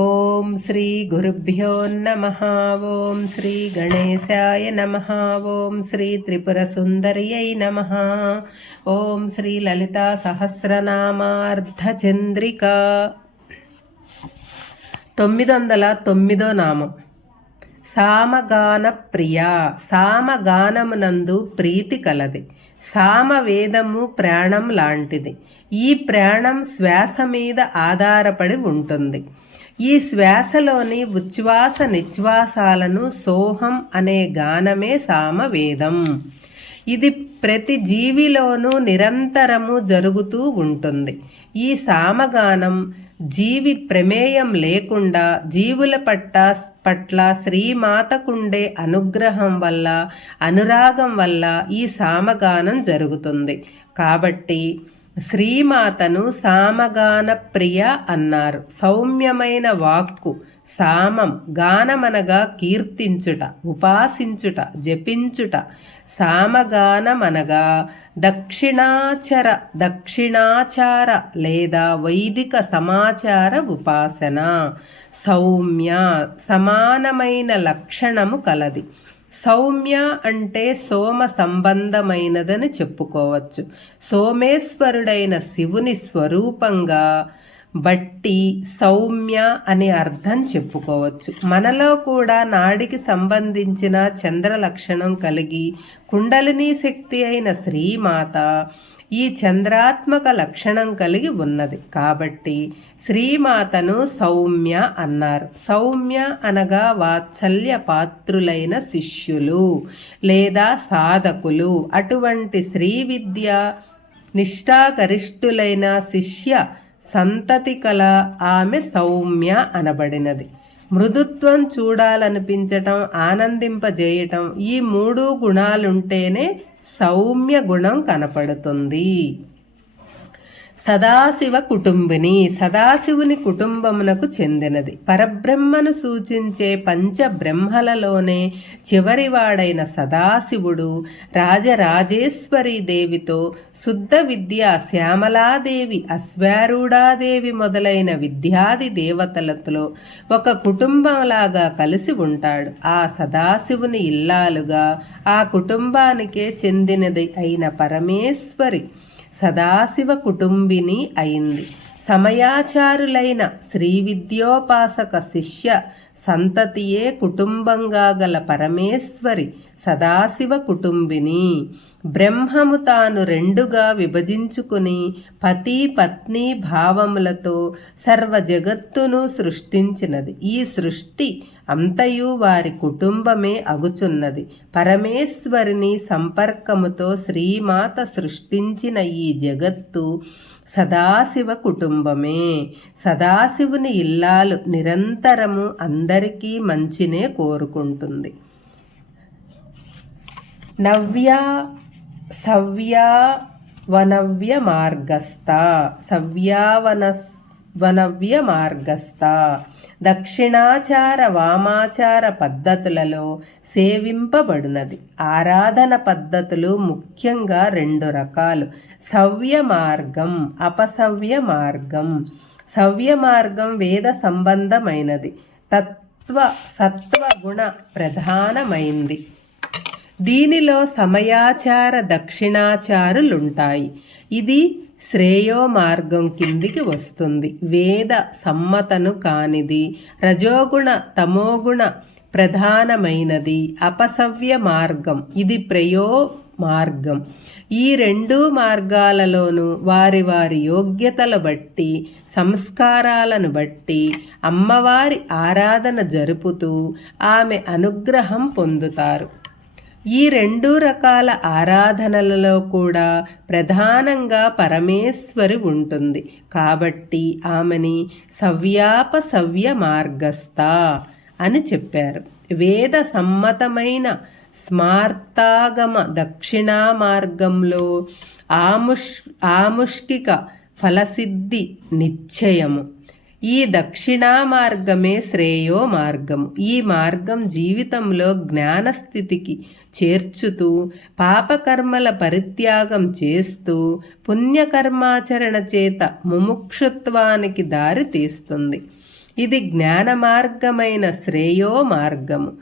ఓం శ్రీ గురుభ్యో నమః. ఓం శ్రీ గణేశాయ నమః. ఓం శ్రీ త్రిపుర సుందర్యై నమః. ఓం శ్రీ లలితా సహస్రనామార్ధచంద్రిక. 909 నామం. సామగాన ప్రియ. సామగానమునందు ప్రీతి కలది. సామవేదము ప్రాణం లాంటిది. ఈ ప్రాణం శ్వాస మీద ఆధారపడి ఉంటుంది. ఈ శ్వాసలోని ఉచ్ఛ్వాస నిశ్వాసాలను సోహం అనే గానమే సామవేదం. ఇది ప్రతి జీవిలోనూ నిరంతరము జరుగుతూ ఉంటుంది. ఈ సామగానం జీవి ప్రమేయం లేకుండా జీవుల పట్ల శ్రీమాతకుండే అనుగ్రహం వల్ల, అనురాగం వల్ల ఈ సామగానం జరుగుతుంది. కాబట్టి శ్రీమాతను సామగాన ప్రియ అన్నారు. సౌమ్యమైన వాక్కు. సామం గానమనగా కీర్తించుట, ఉపాసించుట, జపించుట. సామగానమనగా దక్షిణాచార లేదా వైదిక సమాచార ఉపాసన. సౌమ్య సమానమైన లక్షణము కలది. సౌమ్య అంటే సోమ సంబంధమైనదని చెప్పుకోవచ్చు. సోమేశ్వరుడైన శివుని స్వరూపంగా బట్టి సౌమ్య అనే అర్థం చెప్పుకోవచ్చు. మనలో కూడా నాడికి సంబంధించిన చంద్ర లక్షణం కలిగి కుండలిని శక్తి అయిన శ్రీమాత ఈ చంద్రాత్మక లక్షణం కలిగి ఉన్నది. కాబట్టి శ్రీమాతను సౌమ్య అన్నారు. సౌమ్య అనగా వాత్సల్య పాత్రులైన శిష్యులు లేదా సాధకులు. అటువంటి శ్రీ విద్య నిష్ఠాగరిష్ఠులైన శిష్య సంతతి కల ఆమె సౌమ్య అనబడినది. మృదుత్వం, చూడాలనిపించటం, ఆనందింపజేయటం, ఈ 3 గుణాలుంటేనే సౌమ్య గుణం కనపడుతుంది. సదాశివ కుటుంబిని. సదాశివుని కుటుంబమునకు చెందినది. పరబ్రహ్మను సూచించే పంచబ్రహ్మలలోనే చివరివాడైన సదాశివుడు రాజరాజేశ్వరీ దేవితో శుద్ధ విద్య, శ్యామలాదేవి, అశ్వారూఢాదేవి మొదలైన విద్యాది దేవతలతో ఒక కుటుంబంలాగా కలిసి ఉంటాడు. ఆ సదాశివుని ఇల్లాలుగా ఆ కుటుంబానికే చెందినది అయిన పరమేశ్వరి సదాశివ కుటుంబిని అయింది. సమయాచారులైన శ్రీ విద్యోపాసక శిష్య సంతతియే కుటుంబంగా గల పరమేశ్వరి సదాశివ కుటుంబిని. బ్రహ్మము తాను 2గా విభజించుకుని పతి పత్ని భావములతో సర్వ జగత్తును సృష్టించినది. ఈ సృష్టి అంతయు వారి కుటుంబమే అగుచున్నది. పరమేశ్వరిని సంపర్కముతో శ్రీమాత సృష్టించిన ఈ జగత్తు సదాశివ కుటుంబమే. సదాశివుని ఇల్లాలు నిరంతరము అందరికీ మంచినే కోరుకుంటుంది. సవ్యావనవ్య మార్గస్థ. దక్షిణాచార వామాచార పద్ధతులలో సేవింపబడినది. ఆరాధన పద్ధతులు ముఖ్యంగా 2 రకాలు. సవ్య మార్గం, అపసవ్య మార్గం. సవ్య మార్గం వేద సంబంధమైనది. సత్వగుణ ప్రధానమైంది. దీనిలో సమయాచార దక్షిణాచారులుంటాయి. ఇది శ్రేయో మార్గం కిందికి వస్తుంది. వేద సమ్మతను కానిది. రజోగుణ తమోగుణ ప్రధానమైనది. అపసవ్య మార్గం, ఇది ప్రయో మార్గం. ఈ 2 మార్గాలలోనూ వారి వారి యోగ్యతల బట్టి, సంస్కారాలను బట్టి అమ్మవారి ఆరాధన జరుపుతూ ఆమె అనుగ్రహం పొందుతారు. ఈ 2 రకాల ఆరాధనలలో కూడా ప్రధానంగా పరమేశ్వరి ఉంటుంది. కాబట్టి ఆమెని సవ్యాపసవ్య మార్గస్థ అని చెప్పారు. వేద సమ్మతమైన స్మార్తాగమ దక్షిణా మార్గంలో ఆముష్కిక ఫలసిద్ధి నిశ్చయము. ఈ దక్షిణా మార్గమే శ్రేయో మార్గము. ఈ మార్గం జీవితంలో జ్ఞానస్థితికి చేర్చుతూ పాపకర్మల పరిత్యాగం చేస్తూ పుణ్యకర్మాచరణ చేత ముముక్షుత్వానికి దారి తీస్తుంది. ఇది జ్ఞాన మార్గమైన శ్రేయో మార్గము.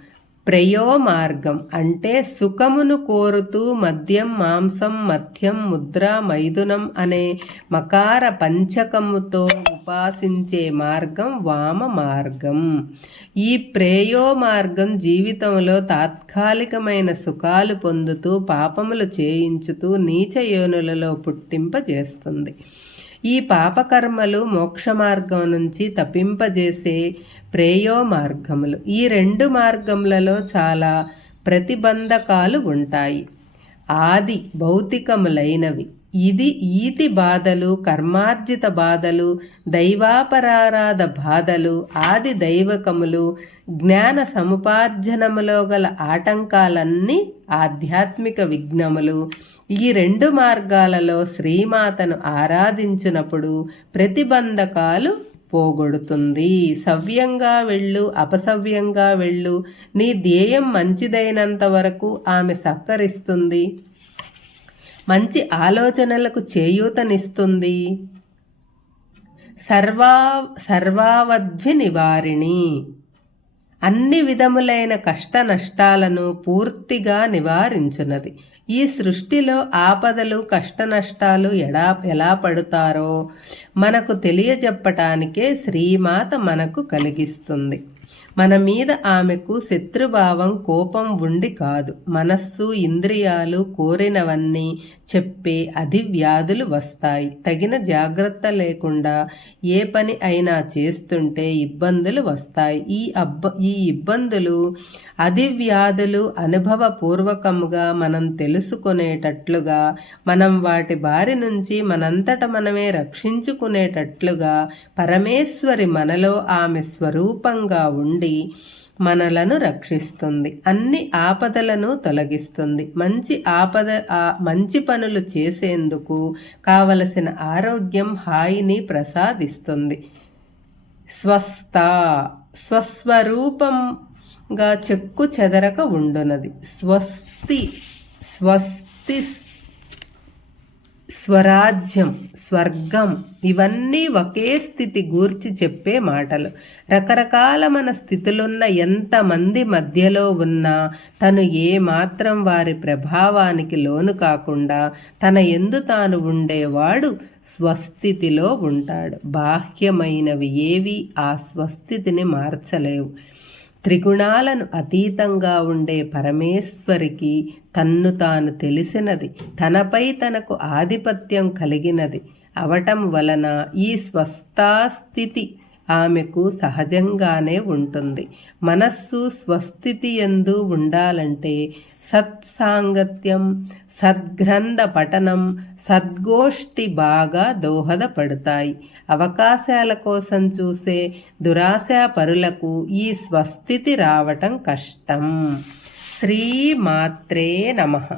ప్రయో మార్గం అంటే సుఖమును కోరుతూ మద్యం మాంసం మథ్యం ముద్ర మైథునం అనే మకార పంచకముతో ఉపాసించే మార్గం వామ మార్గం. ఈ ప్రేయో మార్గం జీవితంలో తాత్కాలికమైన సుఖాలు పొందుతూ పాపములు చేయించుతూ నీచ యోనులలో పుట్టింపజేస్తుంది. ఈ పాపకర్మలు మోక్ష మార్గం నుంచి తప్పింపజేసే ప్రేయో మార్గములు. ఈ రెండు మార్గములలో చాలా ప్రతిబంధకాలు ఉంటాయి. ఆది భౌతికములైనవి. ఇది ఈతి బాధలు, కర్మార్జిత బాధలు, దైవాపరారాధ బాధలు, ఆది దైవకములు, జ్ఞాన సముపార్జనములో గల ఆటంకాలన్నీ ఆధ్యాత్మిక విఘ్నములు. ఈ రెండు మార్గాలలో శ్రీమాతను ఆరాధించినప్పుడు ప్రతిబంధకాలు పోగొడుతుంది. సవ్యంగా వెళ్ళు, అపసవ్యంగా వెళ్ళు, నీ ధ్యేయం మంచిదైనంత వరకు ఆమె సహకరిస్తుంది. మంచి ఆలోచనలకు చేయూతనిస్తుంది. సర్వావద్వి నివారిణి. అన్ని విధములైన కష్ట నష్టాలను పూర్తిగా నివారించున్నది. ఈ సృష్టిలో ఆపదలు కష్ట నష్టాలు ఎలా పడుతారో మనకు తెలియజెప్పటానికే శ్రీమాత మనకు కలిగిస్తుంది. మన మీద ఆమెకు శత్రుభావం కోపం ఉండి కాదు. మనస్సు ఇంద్రియాలు కోరినవన్నీ చెప్పే అధివ్యాధులు వస్తాయి. తగిన జాగ్రత్త లేకుండా ఏ పని అయినా చేస్తుంటే ఇబ్బందులు వస్తాయి. ఈ ఇబ్బందులు అధివ్యాధులు అనుభవపూర్వకముగా మనం తెలుసుకునేటట్లుగా, మనం వాటి బారి నుంచి మనంతట మనమే రక్షించుకునేటట్లుగా పరమేశ్వరి మనలో ఆమె స్వరూపంగా ఉండి మనలను రక్షిస్తుంది. అన్ని ఆపదలను తొలగిస్తుంది. మంచి పనులు చేసేందుకు కావలసిన ఆరోగ్యం, హాయిని ప్రసాదిస్తుంది. స్వస్వరూపంగా చెక్కు చెదరక ఉండునది. స్వస్తి స్వరాజ్యం, స్వర్గం ఇవన్నీ ఒకే స్థితి గూర్చి చెప్పే మాటలు. రకరకాల మన స్థితులున్న ఎంతమంది మధ్యలో ఉన్నా తను ఏమాత్రం వారి ప్రభావానికి లోను కాకుండా తన యందు తాను ఉండేవాడు స్వస్థితిలో ఉంటాడు. బాహ్యమైనవి ఏవి ఆ స్వస్థితిని మార్చలేవు. త్రిగుణాలను అతీతంగా ఉండే పరమేశ్వరికి తన్ను తాను తెలిసినది, తనపై తనకు ఆధిపత్యం కలిగినది అవటం వలన ఈ స్వస్థాస్థితి ఆమెకు సహజంగానే ఉంటుంది. మనస్సు స్వస్థితి యందు ఉండాలంటే సత్సాంగత్యం, సద్గ్రంథ పఠనం, సద్గోష్ఠి బాగా దోహదపడతాయి. అవకాశాల కోసం చూసే దురాశాపరులకు ఈ స్వస్థితి రావటం కష్టం. శ్రీమాత్రే నమః.